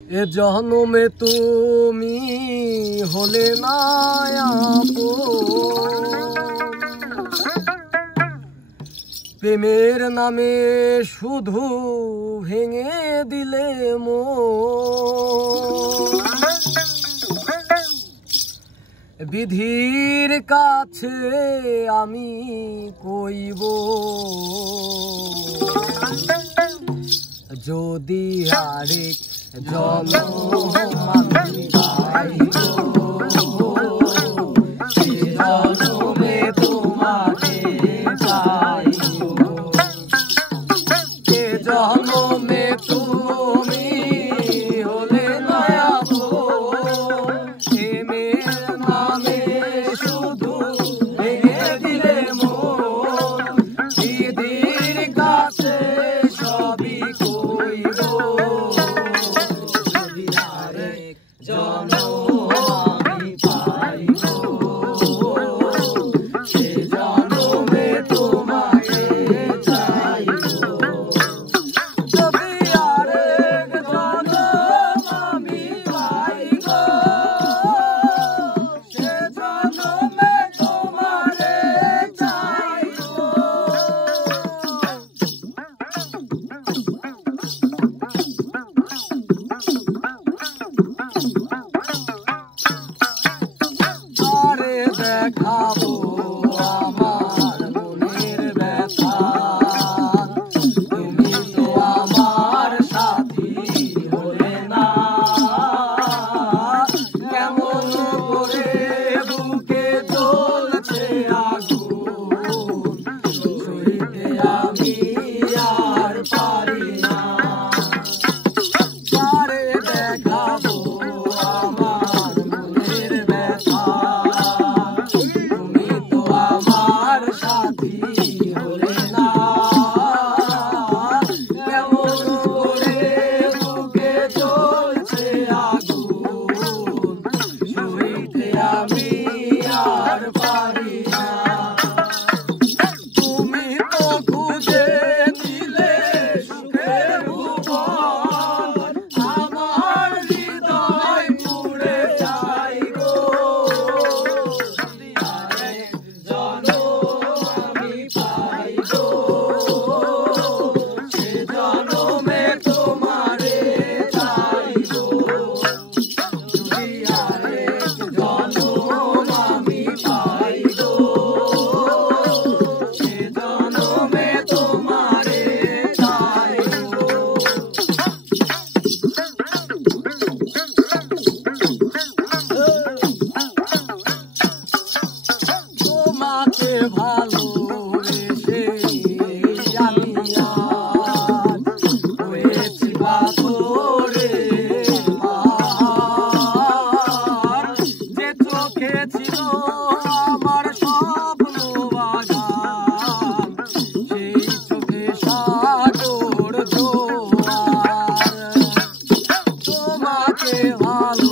এ জন্মে তুমি হলে না প্রেমের নামে শুধু ভেঙে দিলে বিধির কাছে আমি কইব যদি আরেক জন্ম আমি পাইব সে জন্মে তোমাকে চাইব সে জন্মে তুমি হলে নয়াব প্রেমের নামে শুধু ভেঙে দিলে বিধির কাছে সবই কইব দেখাবো আমার মনের ব্যথা তুমি তো আমার সাথী হলে না কেমন করে বুকে জ্বলছে আগুন সইতে আমি আর পারি না পারে দেখাবো আমার মনের ব্যথা ভালোবেসে আমি হয়েছি বাঁধরে যে চোখে ছিল আমার স্বপ্ন বাগান সেই চোখে সাগর জোয়ার তোমাকে ভালো